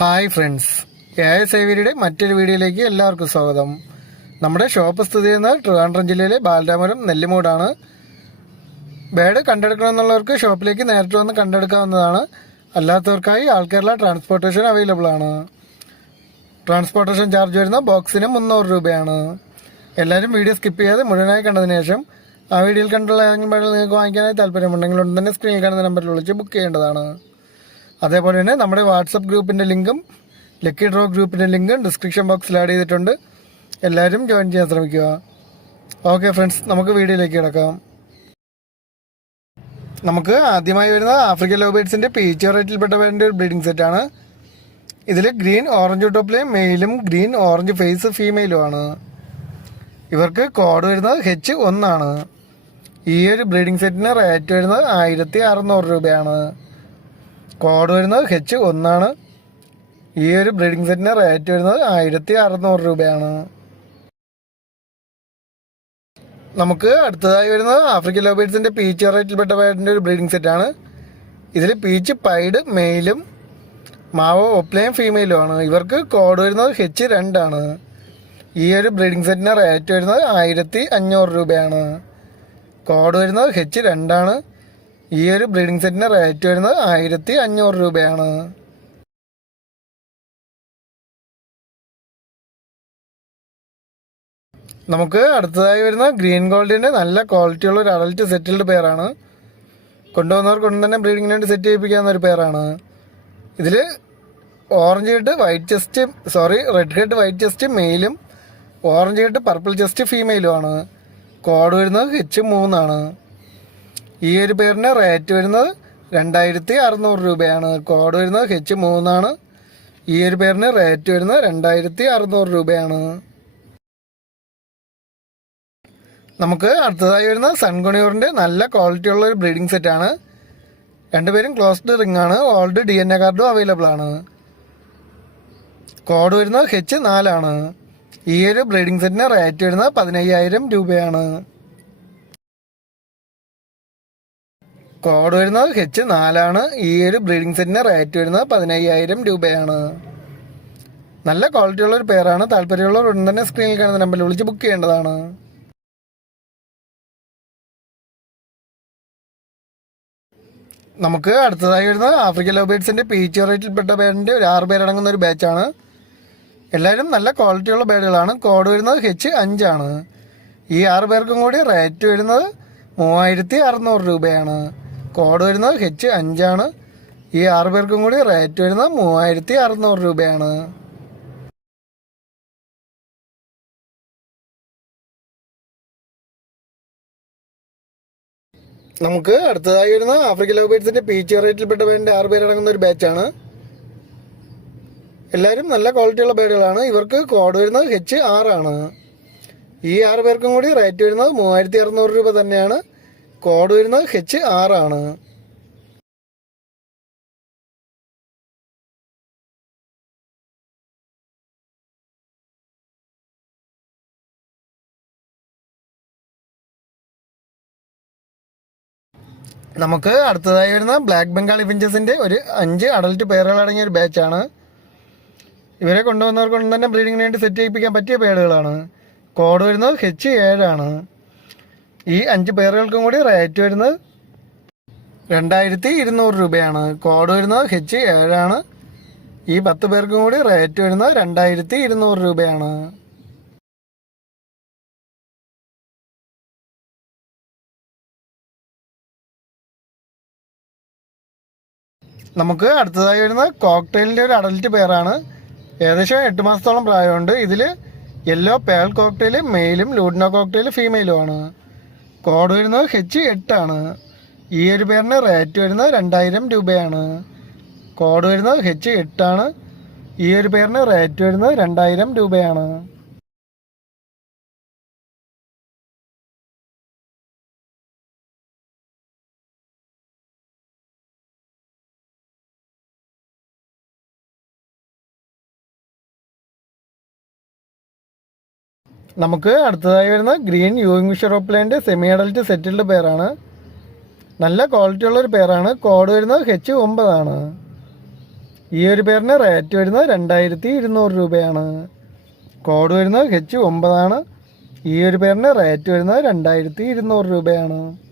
Hi friends. A S ഐവരിയുടെ മറ്റൊരു വീഡിയോയിലേക്ക് എല്ലാവർക്കും സ്വാഗതം. നമ്മുടെ ഷോപ്പ് സ്ഥിതി ചെയ്യുന്നത് ട്രിവാൻഡ്രം ജില്ലയിലെ ബാലരാമപുരം നെല്ലിമൂടാണ്. ബേഡ് കണ്ടെടുക്കണമെന്നുള്ളവർക്ക് ഷോപ്പിലേക്ക് നേരിട്ട് വന്ന് കണ്ടെടുക്കാവുന്നതാണ്. അല്ലാത്തവർക്കായി ആൾ കേരള ട്രാൻസ്പോർട്ടേഷൻ അവൈലബിൾ ആണ്. ട്രാൻസ്പോർട്ടേഷൻ ചാർജ് വരുന്ന ബോക്സിന് മുന്നൂറ് രൂപയാണ്. എല്ലാവരും വീഡിയോ സ്കിപ്പ് ചെയ്യാതെ മുഴുവനായി കണ്ടതിന് ശേഷം ആ വീഡിയോയിൽ കണ്ടുള്ള ഏതെങ്കിലും ബേഡിൽ നിങ്ങൾക്ക് വാങ്ങിക്കാനായി താല്പര്യമുണ്ടെങ്കിൽ ഉടൻ തന്നെ സ്ക്രീനിൽ കാണുന്ന നമ്പറിൽ വിളിച്ച് ബുക്ക് ചെയ്യേണ്ടതാണ്. അതേപോലെ തന്നെ നമ്മുടെ വാട്സപ്പ് ഗ്രൂപ്പിന്റെ ലിങ്കും ലക്കി ഡ്രോ ഗ്രൂപ്പിന്റെ ലിങ്കും ഡിസ്ക്രിപ്ഷൻ ബോക്സിൽ ആഡ് ചെയ്തിട്ടുണ്ട്. എല്ലാവരും ജോയിൻ ചെയ്യാൻ ശ്രമിക്കുക. ഓക്കെ ഫ്രണ്ട്സ് നമുക്ക് വീഡിയോയിലേക്ക് കിടക്കാം. നമുക്ക് ആദ്യമായി വരുന്നത് ആഫ്രിക്കൻ ലോബേഡ്സിന്റെ പീച്ച് റേറ്റിൽപ്പെട്ട വേണ്ട ഒരു ബ്രീഡിംഗ് സെറ്റാണ് ഇതിൽ ഗ്രീൻ ഓറഞ്ച് ടോപ്പിലെ മെയിലും ഗ്രീൻ ഓറഞ്ച് ഫേസ് ഫീമെയിലും ആണ് ഇവർക്ക് കോഡ് വരുന്നത് ഹെച്ച് ഒന്നാണ് ഈ ഒരു ബ്രീഡിംഗ് സെറ്റിന് റേറ്റ് വരുന്നത് ആയിരത്തി അറുന്നൂറ് രൂപയാണ്. കോഡ് വരുന്നത് ഹെച്ച് ഒന്നാണ്. ഈ ഒരു ബ്രീഡിംഗ് സെറ്റിന് റേറ്റ് വരുന്നത് ആയിരത്തി അറുന്നൂറ് രൂപയാണ്. നമുക്ക് അടുത്തതായി വരുന്നത് ആഫ്രിക്കൻ ലോബേഡ്സിന്റെ പീച്ച് റേറ്റിൽപ്പെട്ട പേരിന്റെ ഒരു ബ്രീഡിംഗ് സെറ്റാണ് ഇതിൽ പീച്ച് പൈഡ് മെയിലും മാവോ ഒപ്ലയും ഫീമെയിലും ആണ്. ഇവർക്ക് കോഡ് വരുന്നത് ഹെച്ച് രണ്ടാണ്. ഈ ഒരു ബ്രീഡിംഗ് സെറ്റിന് റേറ്റ് വരുന്നത് ആയിരത്തി അഞ്ഞൂറ് രൂപയാണ്. കോഡ് വരുന്നത് ഹെച്ച് രണ്ടാണ്. ഈ ഒരു ബ്രീഡിംഗ് സെറ്റിന് റേറ്റ് വരുന്നത് ആയിരത്തി അഞ്ഞൂറ് രൂപയാണ്. നമുക്ക് അടുത്തതായി വരുന്ന ഗ്രീൻ ഗോൾഡിന്റെ നല്ല ക്വാളിറ്റിയുള്ള ഒരു അഡൽറ്റ് സെറ്റിൽഡ് പെയറാണ് കൊണ്ടുവന്നവർ കൊണ്ട് തന്നെ ബ്രീഡിങ്ങിന് വേണ്ടി സെറ്റ് ചെയ്യിപ്പിക്കാവുന്ന ഒരു പെയറാണ് ഇതിൽ orange head white chest sorry red head white chest മെയിലും ഓറഞ്ച് ഹെഡ് പർപ്പിൾ ചെസ്റ്റ് ഫീമെയിലും ആണ്. കോഡ് വരുന്നത് ഹെച്ച് മൂന്നാണ്. ഈ ഒരു പേരിന് റേറ്റ് വരുന്നത് രണ്ടായിരത്തി അറുന്നൂറ് രൂപയാണ്. കോഡ് വരുന്നത് ഹെച്ച് മൂന്നാണ്. ഈ ഒരു പേരിന് റേറ്റ് വരുന്നത് രണ്ടായിരത്തി അറുന്നൂറ് രൂപയാണ്. നമുക്ക് അടുത്തതായി വരുന്ന സൺകുണിയൂറിന്റെ നല്ല ക്വാളിറ്റി ഉള്ള ഒരു ബ്രീഡിംഗ് സെറ്റാണ് രണ്ടുപേരും ക്ലോസ്ഡ് റിംഗ് ആണ്. ഓൾഡ് ഡി എൻ എ കാർഡും അവൈലബിൾ ആണ്. കോഡ് വരുന്നത് ഹെച്ച് നാലാണ്. ഈ ഒരു ബ്രീഡിംഗ് സെറ്റിന് റേറ്റ് വരുന്നത് പതിനയ്യായിരം രൂപയാണ്. കോഡ് വരുന്നത് ഹെച്ച് നാലാണ്. ഈ ഒരു ബ്രീഡിംഗ് സെറ്റിന് റേറ്റ് വരുന്നത് പതിനയ്യായിരം രൂപയാണ്. നല്ല ക്വാളിറ്റിയുള്ള ഒരു പേരാണ് താല്പര്യമുള്ളവർ ഉടൻ തന്നെ സ്ക്രീനിൽ കാണുന്ന നമ്പറിൽ വിളിച്ച് ബുക്ക് ചെയ്യേണ്ടതാണ്. നമുക്ക് അടുത്തതായി വരുന്നത് ആഫ്രിക്കൻ ലോബേഡ്സിന്റെ പീച്ച് റേറ്റിൽപ്പെട്ട ഒരു ആറ് പേരടങ്ങുന്ന ഒരു ബാച്ചാണ് എല്ലാവരും നല്ല ക്വാളിറ്റിയുള്ള ബേഡുകളാണ് കോഡ് വരുന്നത് ഹെച്ച് അഞ്ചാണ് ഈ ആറ് പേർക്കും കൂടി റേറ്റ് വരുന്നത് മൂവായിരത്തി അറുന്നൂറ് രൂപയാണ്. കോഡ് വരുന്നത് ഹെച്ച് അഞ്ചാണ് ഈ ആറ് പേർക്കും കൂടി റേറ്റ് വരുന്നത് മൂവായിരത്തി അറുന്നൂറ് രൂപയാണ്. നമുക്ക് അടുത്തതായി വരുന്ന ആഫ്രിക്കൻ ലവ് പീച്ച് റേറ്റിൽപ്പെട്ട ബേഡിന്റെ ആറ് പേരടങ്ങുന്ന ഒരു ബാച്ചാണ് എല്ലാവരും നല്ല ക്വാളിറ്റിയുള്ള ബേഡുകളാണ് ഇവർക്ക് കോഡ് വരുന്നത് ഹെച്ച് ആറാണ് ഈ ആറ് പേർക്കും കൂടി റേറ്റ് വരുന്നത് മൂവായിരത്തി അറുന്നൂറ് രൂപ തന്നെയാണ്. കോഡ് വരുന്നത് ഹെച്ച് ആറാണ് നമുക്ക് അടുത്തതായി വരുന്ന ബ്ലാക്ക് ബംഗാളി ഫിഞ്ചസിന്റെ ഒരു അഞ്ച് അഡൽട്ട് പേരുകൾ അടങ്ങിയ ഒരു ബാച്ചാണ് ഇവരെ കൊണ്ടുവന്നവർക്കൊന്നും കൊണ്ട് തന്നെ ബ്രീഡിങ്ങിന് വേണ്ടി സെറ്റ് ചെയ്യിപ്പിക്കാൻ പറ്റിയ പേടുകളാണ് കോഡ് വരുന്നത് ഹെച്ച് ഏഴാണ് ഈ അഞ്ച് പേറുകൾക്കും കൂടി റേറ്റ് വരുന്നത് രണ്ടായിരത്തി ഇരുന്നൂറ് രൂപയാണ്. കോഡ് വരുന്നത് ഹെച്ച് ഏഴാണ് ഈ പത്ത് പേർക്കും കൂടി റേറ്റ് വരുന്നത് രണ്ടായിരത്തി ഇരുന്നൂറ് രൂപയാണ്. നമുക്ക് അടുത്തതായി വരുന്നത് കോക്ടെയിലിന്റെ ഒരു അഡൽറ്റ് പേരാണ് ഏകദേശം എട്ട് മാസത്തോളം പ്രായമുണ്ട്. ഇതിൽ യെല്ലോ പേൾ കോക്ടെയിൽ മെയിലും ലൂഡിനോ കോക്ടെയിൽ ഫീമെയിലും ആണ്. കോഡ് വരുന്നത് ഹെച്ച് എട്ടാണ്. ഈ ഒരു പേരിന് റേറ്റ് വരുന്നത് രണ്ടായിരം രൂപയാണ്. കോഡ് വരുന്നത് ഹെച്ച് എട്ടാണ്. ഈ ഒരു പേരിന് റേറ്റ് വരുന്നത് രണ്ടായിരം രൂപയാണ്. നമുക്ക് അടുത്തതായി വരുന്ന ഗ്രീൻ യൂയിങ് ഷെറോപ്ലാന്റെ സെമി അഡൽറ്റ് സെറ്റിൽഡ് പേരാണ് നല്ല ക്വാളിറ്റി ഉള്ള ഒരു പേരാണ് കോഡ് വരുന്നത് ഹെച്ച് ഒമ്പതാണ് ഈ ഒരു പേരിന് റേറ്റ് വരുന്നത് രണ്ടായിരത്തി ഇരുന്നൂറ് രൂപയാണ്. കോഡ് വരുന്നത് ഹെച്ച് ഒമ്പതാണ് ഈ ഒരു പേരിന് റേറ്റ് വരുന്നത് രണ്ടായിരത്തി ഇരുന്നൂറ് രൂപയാണ്.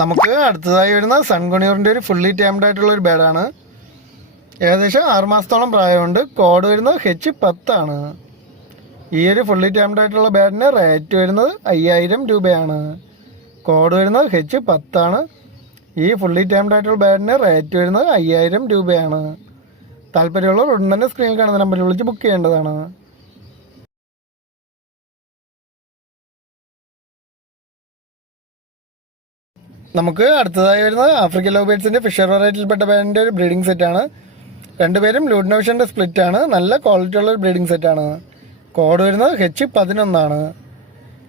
നമുക്ക് അടുത്തതായി വരുന്ന സൺഗുണിയൂറിന്റെ ഒരു ഫുള്ളി ടൈംഡ് ആയിട്ടുള്ള ഒരു ബേഡാണ് ഏകദേശം ആറുമാസത്തോളം പ്രായമുണ്ട്. കോഡ് വരുന്നത് ഹെച്ച് പത്താണ് ഈ ഒരു ഫുള്ളി ടൈംഡ് ആയിട്ടുള്ള ബേഡിന് റേറ്റ് വരുന്നത് അയ്യായിരം രൂപയാണ്. കോഡ് വരുന്നത് ഹെച്ച് പത്താണ് ഈ ഫുള്ളി ടൈംഡ് ആയിട്ടുള്ള ബേഡിന് റേറ്റ് വരുന്നത് അയ്യായിരം രൂപയാണ്. താല്പര്യമുള്ളവർ ഉടൻ തന്നെ സ്ക്രീനിൽ കാണുന്ന നമ്പറിൽ വിളിച്ച് ബുക്ക് ചെയ്യേണ്ടതാണ്. നമുക്ക് അടുത്തതായി വരുന്നത് ആഫ്രിക്കൻ ലവ് ബേഡ്സിന്റെ ഫിഷർ വെറൈറ്റിയിൽപ്പെട്ട ബാൻഡിന്റെ ഒരു ബ്രീഡിംഗ് സെറ്റാണ് രണ്ടുപേരും ലൂഡ്നോഷന്റെ സ്പ്ലിറ്റ് ആണ്. നല്ല ക്വാളിറ്റി ഉള്ള ഒരു ബ്രീഡിംഗ് ആണ്. കോഡ് വരുന്നത് ഹെച്ച് പതിനൊന്നാണ്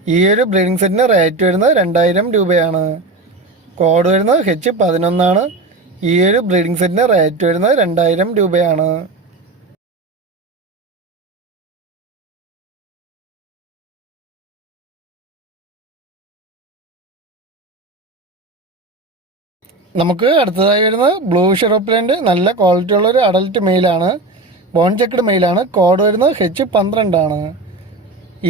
ഈ ഒരു ബ്രീഡിംഗ് സെറ്റിന് റേറ്റ് വരുന്നത് രണ്ടായിരം രൂപയാണ്. കോഡ് വരുന്നത് ഹെച്ച് പതിനൊന്നാണ് ഈ ഒരു ബ്രീഡിംഗ് സെറ്റിന് റേറ്റ് വരുന്നത് രണ്ടായിരം രൂപയാണ്. നമുക്ക് അടുത്തതായി വരുന്നത് ബ്ലൂ ഷെറോപ്ലാൻഡ് നല്ല ക്വാളിറ്റി ഉള്ള ഒരു അഡൽട്ട് മെയിലാണ് ബോൺ ചെക്ക്ഡ് മെയിലാണ് കോഡ് വരുന്നത് ഹെച്ച് പന്ത്രണ്ടാണ്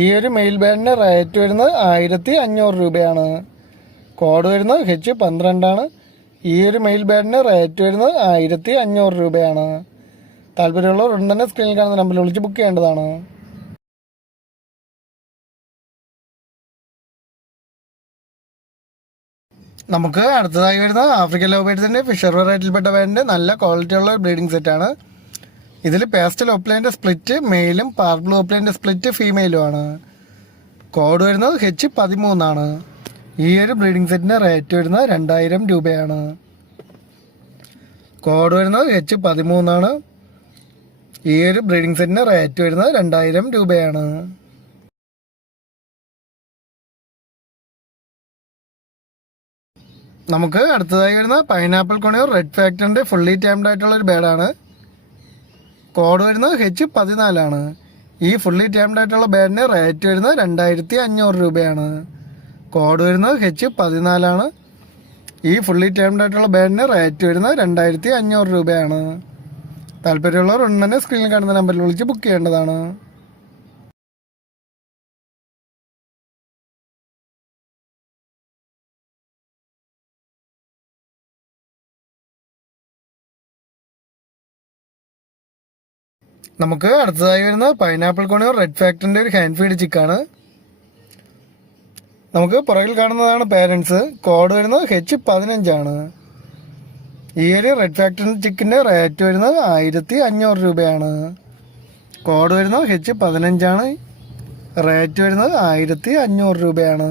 ഈ ഒരു മെയിൽ ബാൻഡിന്റെ റേറ്റ് വരുന്നത് ആയിരത്തി അഞ്ഞൂറ് രൂപയാണ്. കോഡ് വരുന്നത് ഹെച്ച് പന്ത്രണ്ടാണ് ഈ ഒരു മെയിൽ ബാൻഡിന്റെ റേറ്റ് വരുന്നത് ആയിരത്തി അഞ്ഞൂറ് രൂപയാണ്. താല്പര്യമുള്ളവർ ഉടൻ സ്ക്രീനിൽ കാണുന്ന നമ്പറിൽ വിളിച്ച് ബുക്ക് ചെയ്യേണ്ടതാണ്. നമുക്ക് അടുത്തതായി വരുന്ന ആഫ്രിക്കൻ ലവ് ബേഡ്സിന്റെ ഫിഷർ വെറൈറ്റിയിൽപ്പെട്ട വേണ്ട നല്ല ക്വാളിറ്റി ഉള്ള ബ്രീഡിംഗ് സെറ്റാണ് ഇതിൽ പേസ്റ്റൽ ഓപ്ലൈന്റെ സ്പ്ലിറ്റ് മെയിലും പാർബിൾ ഓപ്ലൈന്റെ സ്പ്ലിറ്റ് ഫീമെയിലും ആണ്. കോഡ് വരുന്നത് ഹെച്ച് പതിമൂന്നാണ് ഈ ഒരു ബ്രീഡിംഗ് സെറ്റിന്റെ റേറ്റ് വരുന്നത് രണ്ടായിരം രൂപയാണ്. കോഡ് വരുന്നത് ഹെച്ച് പതിമൂന്നാണ് ഈ ഒരു ബ്രീഡിംഗ് സെറ്റിന്റെ റേറ്റ് വരുന്നത് രണ്ടായിരം രൂപയാണ്. നമുക്ക് അടുത്തതായി വരുന്ന പൈനാപ്പിൾ കൊണിയോ റെഡ് ഫാക്ടറിന്റെ ഫുള്ളി ടൈംഡ് ആയിട്ടുള്ള ഒരു ബേഡാണ് കോഡ് വരുന്നത് ഹെച്ച് പതിനാലാണ് ഈ ഫുള്ളി ടൈംഡ് ആയിട്ടുള്ള ബാഡിന് റേറ്റ് വരുന്നത് രണ്ടായിരത്തി അഞ്ഞൂറ് രൂപയാണ്. കോഡ് വരുന്നത് ഹെച്ച് പതിനാലാണ് ഈ ഫുള്ളി ടൈംഡ് ആയിട്ടുള്ള ബാഡിന് റേറ്റ് വരുന്നത് രണ്ടായിരത്തി അഞ്ഞൂറ് രൂപയാണ്. താല്പര്യമുള്ളവർ ഉണ്ടെന്നെ സ്ക്രീനിൽ കാണുന്ന നമ്പറിൽ വിളിച്ച് ബുക്ക് ചെയ്യേണ്ടതാണ്. നമുക്ക് അടുത്തതായി വരുന്ന പൈനാപ്പിൾ കോണിയോ റെഡ് ഫാക്ടറിന്റെ ഒരു ഹാൻഡ് ഫീഡ് ചിക്കാണ് നമുക്ക് പുറകിൽ കാണുന്നതാണ് പാരൻസ് കോഡ് വരുന്നത് ഹെച്ച് പതിനഞ്ചാണ് ഈ ഒരു റെഡ് ഫാക്ടറി ചിക്കിന്റെ റേറ്റ് വരുന്നത് ആയിരത്തി അഞ്ഞൂറ് രൂപയാണ്. കോഡ് വരുന്നത് ഹെച്ച് പതിനഞ്ചാണ് റേറ്റ് വരുന്നത് ആയിരത്തി അഞ്ഞൂറ് രൂപയാണ്.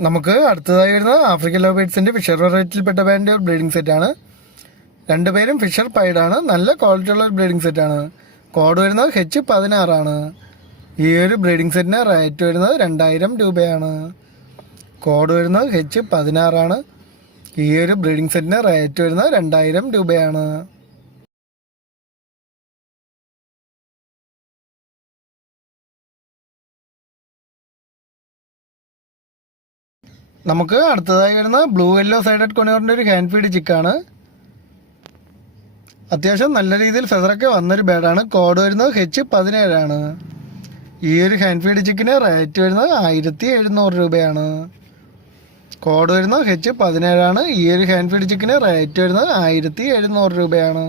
നമുക്ക് അടുത്തതായി വരുന്ന ആഫ്രിക്കൻ ലവ് ബേഡ്സിന്റെ ഫിഷർ വെറൈറ്റിയിൽപ്പെട്ട ബാൻഡ് ബ്രീഡിംഗ് സെറ്റാണ് രണ്ടുപേരും ഫിഷർ പൈഡ് ആണ്. നല്ല ക്വാളിറ്റി ഉള്ള ഒരു സെറ്റ് ആണ്. കോഡ് വരുന്നത് ഹെച്ച് പതിനാറാണ് ഈ ഒരു ബ്രീഡിംഗ് സെറ്റിന് റേറ്റ് വരുന്നത് രണ്ടായിരം രൂപയാണ്. കോഡ് വരുന്നത് ഹെച്ച് പതിനാറാണ് ഈ ഒരു ബ്രീഡിംഗ് സെറ്റിന് റേറ്റ് വരുന്നത് രണ്ടായിരം രൂപയാണ്. നമുക്ക് അടുത്തതായി വരുന്ന ബ്ലൂ യെല്ലോ സൈഡഡ് കൊണിയോറിന്റെ ഒരു ഹാൻഡ് ഫീഡ് ചിക്കാണ് അത്യാവശ്യം നല്ല രീതിയിൽ ഫെസറൊക്കെ വന്നൊരു ബേഡാണ് കോഡ് വരുന്നത് ഹെച്ച് പതിനേഴാണ് ഈ ഒരു ഹാൻഡ് ഫീഡ് ചിക്കിന് റേറ്റ് വരുന്നത് ആയിരത്തി എഴുന്നൂറ് രൂപയാണ്. കോഡ് വരുന്നത് ഹെച്ച് പതിനേഴാണ് ഈ ഒരു ഹാൻഡ് ഫീഡ് ചിക്കിന് റേറ്റ് വരുന്നത് ആയിരത്തി എഴുന്നൂറ് രൂപയാണ്.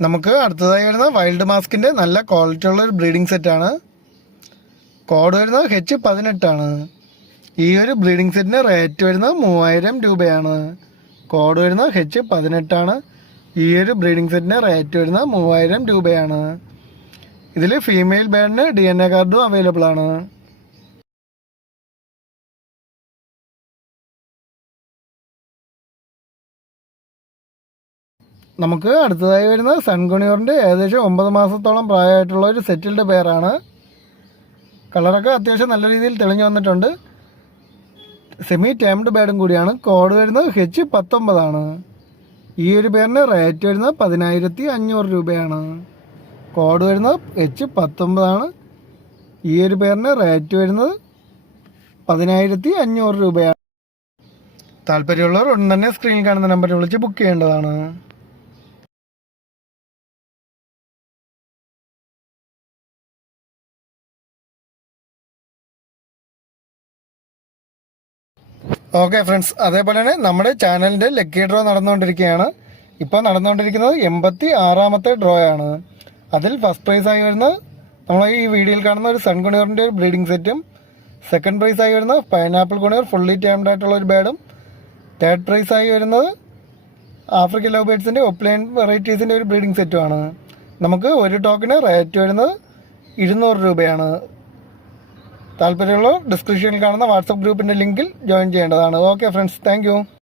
നമുക്ക് അടുത്തതായി വരുന്ന വൈൽഡ് മാസ്കിന്റെ നല്ല ക്വാളിറ്റി ഉള്ള ഒരു ബ്രീഡിംഗ് സെറ്റാണ് കോഡ് വരുന്നത് ഹെച്ച് പതിനെട്ടാണ് ഈ ഒരു ബ്രീഡിംഗ് സെറ്റിന് റേറ്റ് വരുന്നത് മൂവായിരം രൂപയാണ്. കോഡ് വരുന്നത് ഹെച്ച് പതിനെട്ടാണ് ഈ ഒരു ബ്രീഡിംഗ് സെറ്റിന് റേറ്റ് വരുന്നത് മൂവായിരം രൂപയാണ്. ഇതിൽ ഫീമെയിൽ ബേഡിന് ഡി എൻ എ കാർഡും അവൈലബിൾ ആണ്. നമുക്ക് അടുത്തതായി വരുന്ന സൺകുണിയോറിന്റെ ഏകദേശം ഒമ്പത് മാസത്തോളം പ്രായമായിട്ടുള്ള ഒരു സെറ്റിൽഡ് പേരാണ് കളറൊക്കെ അത്യാവശ്യം നല്ല രീതിയിൽ തെളിഞ്ഞു വന്നിട്ടുണ്ട്. സെമി ടേംഡ് ബേഡും കൂടിയാണ്. കോഡ് വരുന്നത് ഹെച്ച് പത്തൊമ്പതാണ് ഈ ഒരു പേരിന് റേറ്റ് വരുന്നത് പതിനായിരത്തി അഞ്ഞൂറ് രൂപയാണ്. കോഡ് വരുന്നത് എച്ച് പത്തൊമ്പതാണ് ഈ ഒരു പേരിന് റേറ്റ് വരുന്നത് പതിനായിരത്തി അഞ്ഞൂറ് രൂപയാണ്. താല്പര്യമുള്ളവർ ഉടൻ തന്നെ സ്ക്രീനിൽ കാണുന്ന നമ്പറിൽ വിളിച്ച് ബുക്ക് ചെയ്യേണ്ടതാണ്. Okay friends. അതേപോലെ തന്നെ നമ്മുടെ ചാനലിന്റെ ലക്കി ഡ്രോ നടന്നുകൊണ്ടിരിക്കുകയാണ്. ഇപ്പോൾ നടന്നുകൊണ്ടിരിക്കുന്നത് എൺപത്തി ആറാമത്തെ ഡ്രോ ആണ്. അതിൽ ഫസ്റ്റ് പ്രൈസ് ആയി വരുന്ന നമ്മൾ ഈ വീഡിയോയിൽ കാണുന്ന ഒരു സൺ കുണിയറിന്റെ ഒരു ബ്രീഡിംഗ് സെറ്റും സെക്കൻഡ് പ്രൈസ് ആയി വരുന്ന പൈനാപ്പിൾ കുണിയർ ഫുള്ളി ടൈംഡ് ആയിട്ടുള്ള ഒരു ബാഡും തേർഡ് പ്രൈസ് ആയി വരുന്നത് ആഫ്രിക്കൻ ലവ് ബേഡ്സിന്റെ ഒപ്ലൈൻ വെറൈറ്റീസിന്റെ ഒരു ബ്രീഡിംഗ് സെറ്റുമാണ് നമുക്ക് ഒരു ടോക്കിന് റേറ്റ് വരുന്നത് ഇരുന്നൂറ് രൂപയാണ്. താല്പര്യമുള്ള ഡിസ്ക്രിപ്ഷനിൽ കാണുന്ന വാട്സപ്പ് ഗ്രൂപ്പിന്റെ ലിങ്കിൽ ജോയിൻ ചെയ്യേണ്ടതാണ്. Okay friends thank